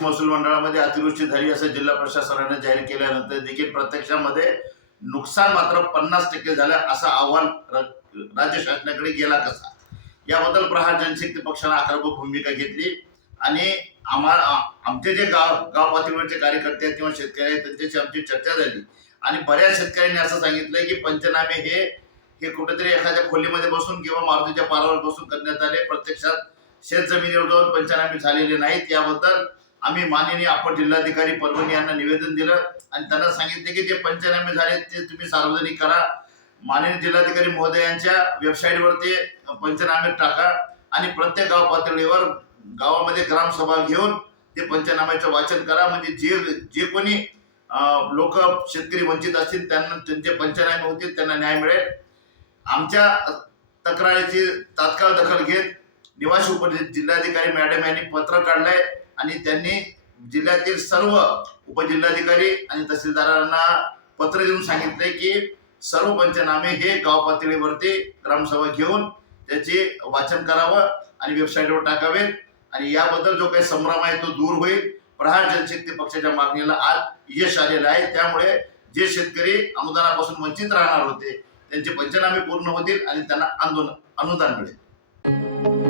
महसूल मंडळामध्ये अतिवृष्टी झाली असं जिल्हा प्रशासनाने जाहीर केल्यानंतर देखील प्रत्यक्षामध्ये नुकसान मात्र 50% झालं असा अहवाल राज्य शासनाकडे गेला कसा, याबद्दल प्रहार जनशक्ती पक्षाने आक्रमक भूमिका घेतली आणि आमचे जे गाव पातळीवरचे कार्यकर्ते आहेत किंवा शेतकरी आहेत त्यांच्याशी आमची चर्चा झाली आणि बऱ्याच शेतकऱ्यांनी असं सांगितलंय की पंचनामे हे कुठेतरी एखाद्या खोलीमध्ये बसून किंवा मारुतीच्या पारावर बसून करण्यात आले, प्रत्यक्षात शेत जमिनीवर जाऊन पंचनामे झालेले नाहीत। याबद्दल आम्ही माननीय अपर जिल्हाधिकारी परभणी यांना निवेदन दिलं आणि त्यांना सांगितले की जे पंचनामे झाले ते तुम्ही सार्वजनिक करा, माननीय जिल्हाधिकारी महोदयांच्या वेबसाईटवरती पंचनामे टाका आणि प्रत्येक गाव पातळीवर गावामध्ये ग्रामसभा घेऊन ते पंचनाम्याचं वाचन करा, म्हणजे जे कोणी लोक शेतकरी वंचित असतील त्यांना त्यांचे पंचनामे होतील, त्यांना न्याय मिळेल। आमच्या तक्रारीची तात्काळ दखल घेत निवासी उपजिल्हाधिकारी मॅडम यांनी पत्र काढलंय आणि त्यांनी जिल्ह्यातील सर्व उपजिल्हाधिकारी आणि तहसीलदारांना पत्र देऊन सांगितले की सर्व पंचनामे हे गाव पातळीवरती ग्रामसभा घेऊन त्याचे वाचन करावं आणि वेबसाईटवर टाकावेत आणि याबद्दल जो काही संभ्रम आहे तो दूर होईल। प्रहार जनशक्ती पक्षाच्या मागणीला आज यश आलेलं आहे, त्यामुळे जे शेतकरी अनुदानापासून वंचित राहणार होते त्यांचे पंचनामे पूर्ण होतील आणि त्यांना अनुदान मिळेल।